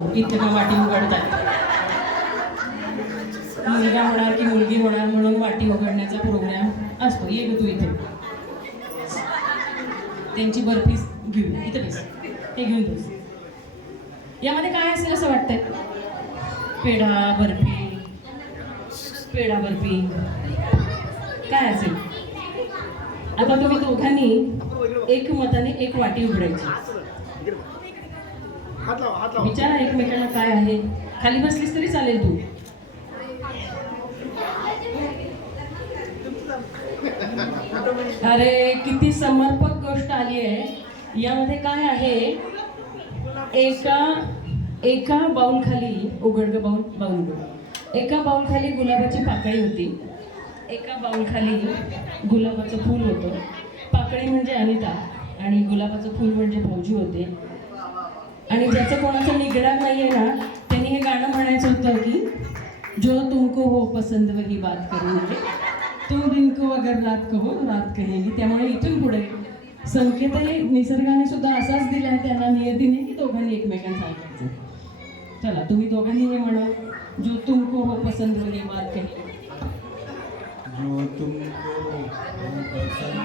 इथे का वाटी उघडतात. मुलगा होणार की मुलगी होणार म्हणून वाटी उघडण्याचा प्रोग्राम असतो. ये ग तू इथे, त्यांची बर्फी घेऊन इथे बस, हे घेऊन बस. यामध्ये काय असेल असं वाटतंय? पेढा बर्फी, पेढा बर्फी काय असेल? आता तुम्ही दोघांनी एकमताने एक वाटी उघडायची. विचारा एकमेकांना काय आहे. खाली बसलीस तरी चालेल तू. अरे किती समर्पक गोष्ट आली आहे. यामध्ये काय आहे? एका बाउल खाली उघड बाउल बाउल एका बाउल खाली गुलाबाची पाकळी होती. एका बाउल खाली गुलाबाचं फूल होतं. पाकळी म्हणजे अनिता आणि गुलाबाचं फूल म्हणजे भाऊजी होते. आणि ज्याचं कोणाचं निगडार नाहीये ना, त्यांनी हे गाणं म्हणायचं होतं की जो तुमको हो पसंद वही बात करेंगे, तुम दिन को अगर रात कहो रात कहेंगे. त्यामुळे इथून पुढे संकेत निसर्गाने सुद्धा असाच दिला आहे त्यांना, नियतीने, की दोघांनी एकमेकांचं ऐकायचं. चला तुम्ही दोघांनी हे म्हणा, जो तुमको हो पसंद वही बात कहेंगे. जो तुमको पसंद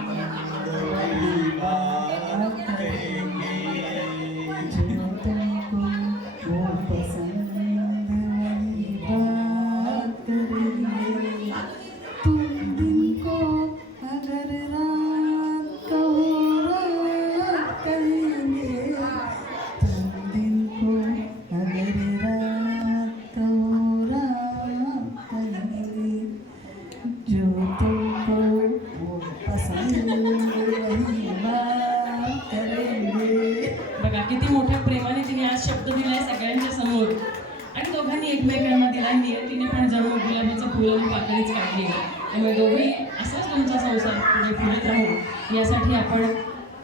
वही बात कहेंगे, जो तुमको हो पसंद वही बात करेंगे, तुम दिन को अगर रात कहो रात कहेंगे, तुम दिन को अगर रात कहो रात कहेंगे, जो तुमको वो पसंद वही बात करेंगे. बघा किती मोठ्या प्रेमाने तिने आज शब्द दिलाय सगळ्यांच्या समोर. आणि दोघांनी एकमेकांना दिला. नियतीने पण जणू गुलाबाचं फुल आणि पाकळीच काढली. त्यामुळे दोघेही असाच तुमचा संसार पुढे फुलत राहू यासाठी आपण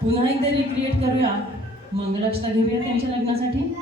पुन्हा एकदा रिक्रिएट करूया. मंगलाष्टा घेऊया त्यांच्या लग्नासाठी.